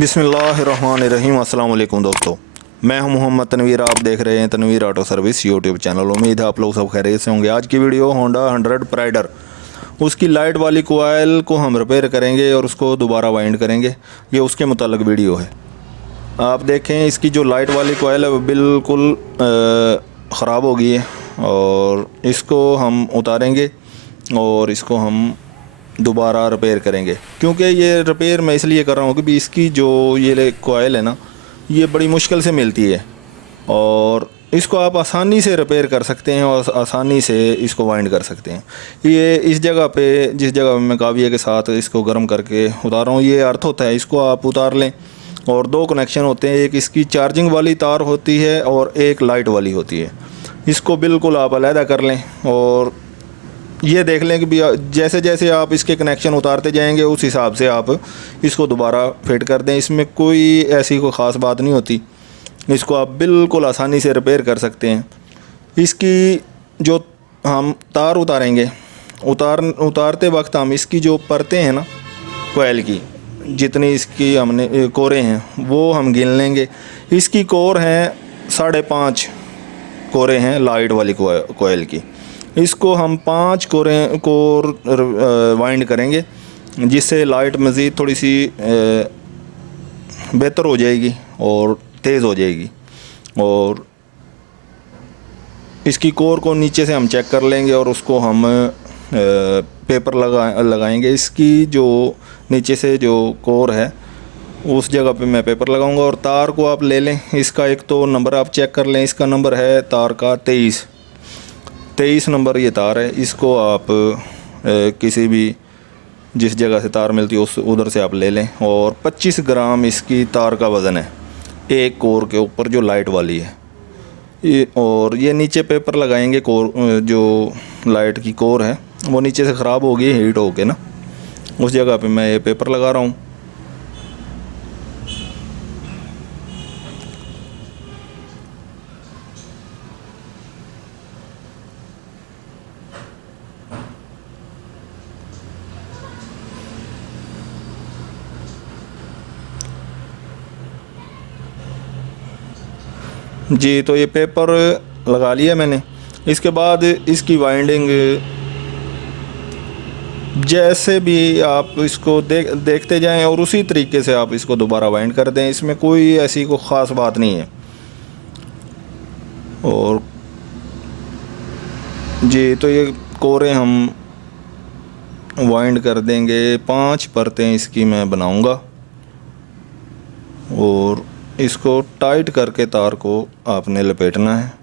बिस्मिल्लाहिर्रहमानिर्रहीम। अस्सलाम वालेकुम दोस्तों, मैं हूं मोहम्मद तनवीर। आप देख रहे हैं Tanveer auto service YouTube channel. उम्मीद है आप लोग सब खैरियत से होंगे। आज की वीडियो होंडा 100 प्राइडर, उसकी लाइट वाली कोयल को हम रिपेयर करेंगे और उसको दोबारा वाइंड करेंगे। ये उसके मुताल्लिक वीडियो है। आप देखें, इसकी जो लाइट वाली कोयल है वो बिल्कुल ख़राब हो गई है और इसको हम उतारेंगे और इसको हम दोबारा रिपेयर करेंगे। क्योंकि ये रिपेयर मैं इसलिए कर रहा हूँ कि भी इसकी जो ये कोयल है ना, ये बड़ी मुश्किल से मिलती है और इसको आप आसानी से रिपेयर कर सकते हैं और आसानी से इसको वाइंड कर सकते हैं। ये इस जगह पे, जिस जगह मैं काविया के साथ इसको गर्म करके उतार रहा हूँ, ये अर्थ होता है, इसको आप उतार लें। और दो कनेक्शन होते हैं, एक इसकी चार्जिंग वाली तार होती है और एक लाइट वाली होती है। इसको बिल्कुल आप अलहदा कर लें और ये देख लें कि भी जैसे जैसे आप इसके कनेक्शन उतारते जाएंगे उस हिसाब से आप इसको दोबारा फिट कर दें। इसमें कोई ऐसी कोई ख़ास बात नहीं होती, इसको आप बिल्कुल आसानी से रिपेयर कर सकते हैं। इसकी जो हम तार उतारेंगे, उतारते वक्त हम इसकी जो परतें हैं ना कोयल की, जितनी इसकी हमने कोरें हैं वो हम गिन लेंगे। इसकी कोर हैं 5.5 कोरें हैं लाइट वाली कोयल की। इसको हम 5 कोर वाइंड करेंगे, जिससे लाइट मज़ीद थोड़ी सी बेहतर हो जाएगी और तेज़ हो जाएगी। और इसकी कोर को नीचे से हम चेक कर लेंगे और उसको हम पेपर लगाएंगे। इसकी जो नीचे से जो कोर है उस जगह पे मैं पेपर लगाऊंगा। और तार को आप ले लें, इसका एक तो नंबर आप चेक कर लें। इसका नंबर है तार का 23 नंबर ये तार है। इसको आप किसी भी जिस जगह से तार मिलती है उधर से आप ले लें। और 25 ग्राम इसकी तार का वज़न है एक कोर के ऊपर जो लाइट वाली है। और ये नीचे पेपर लगाएंगे। कोर जो लाइट की कोर है वो नीचे से ख़राब हो गई हीट हो के ना, उस जगह पे मैं ये पेपर लगा रहा हूँ। जी, तो ये पेपर लगा लिया मैंने। इसके बाद इसकी वाइंडिंग जैसे भी आप इसको देखते जाएं और उसी तरीके से आप इसको दोबारा वाइंड कर दें। इसमें कोई ऐसी कोई ख़ास बात नहीं है। और जी, तो ये कोरें हम वाइंड कर देंगे। 5 परतें इसकी मैं बनाऊंगा और इसको टाइट करके तार को आपने लपेटना है।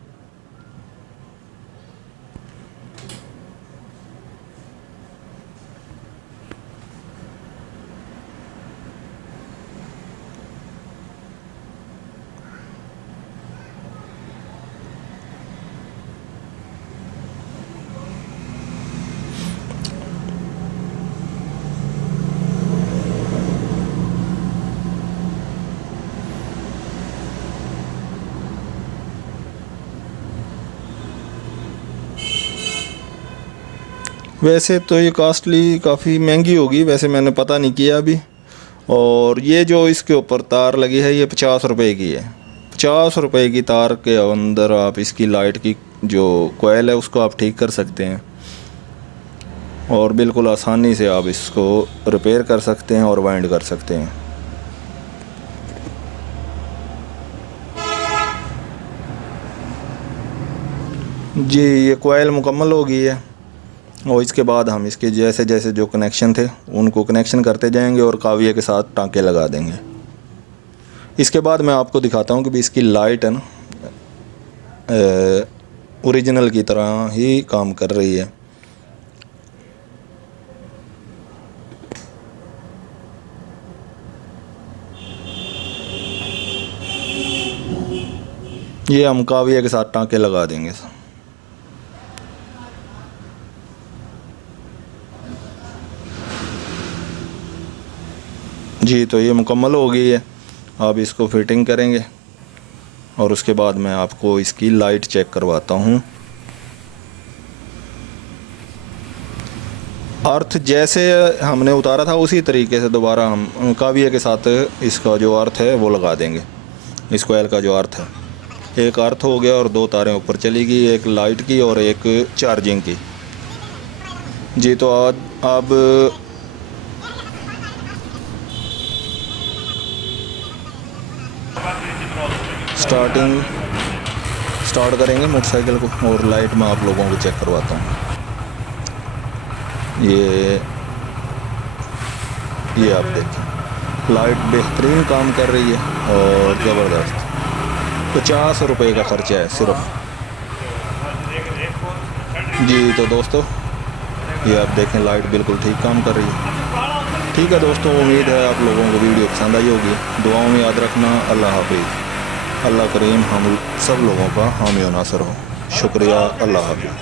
वैसे तो ये कास्टली काफ़ी महंगी होगी, वैसे मैंने पता नहीं किया अभी। और ये जो इसके ऊपर तार लगी है ये 50 रुपए की है। 50 रुपए की तार के अंदर आप इसकी लाइट की जो कोयल है उसको आप ठीक कर सकते हैं और बिल्कुल आसानी से आप इसको रिपेयर कर सकते हैं और वाइंड कर सकते हैं। जी, ये कोयल मुकम्मल हो गई है और इसके बाद हम इसके जैसे जैसे जो कनेक्शन थे उनको कनेक्शन करते जाएंगे और काविया के साथ टांके लगा देंगे। इसके बाद मैं आपको दिखाता हूँ कि भी इसकी लाइट है ना ओरिजिनल की तरह ही काम कर रही है। ये हम काविया के साथ टांके लगा देंगे। जी, तो ये मुकम्मल हो गई है। अब इसको फिटिंग करेंगे और उसके बाद मैं आपको इसकी लाइट चेक करवाता हूँ। अर्थ जैसे हमने उतारा था उसी तरीके से दोबारा हम काविये के साथ इसका जो अर्थ है वो लगा देंगे। इस कोयल का जो अर्थ है, एक अर्थ हो गया और 2 तारें ऊपर चली गई, एक लाइट की और एक चार्जिंग की जी। तो अब स्टार्ट करेंगे मोटरसाइकिल को और लाइट में आप लोगों को चेक करवाता हूँ। ये आप देखें, लाइट बेहतरीन काम कर रही है और ज़बरदस्त। 50 रुपये का ख़र्चा है सिर्फ जी। तो दोस्तों ये आप देखें, लाइट बिल्कुल ठीक काम कर रही है। ठीक है दोस्तों, उम्मीद है आप लोगों को वीडियो पसंद आई होगी। दुआओं में याद रखना। अल्लाह हाफिज़। अल्लाह करीम हम सब लोगों का हामी और नासर हो। शुक्रिया। अल्लाह हाफिज़।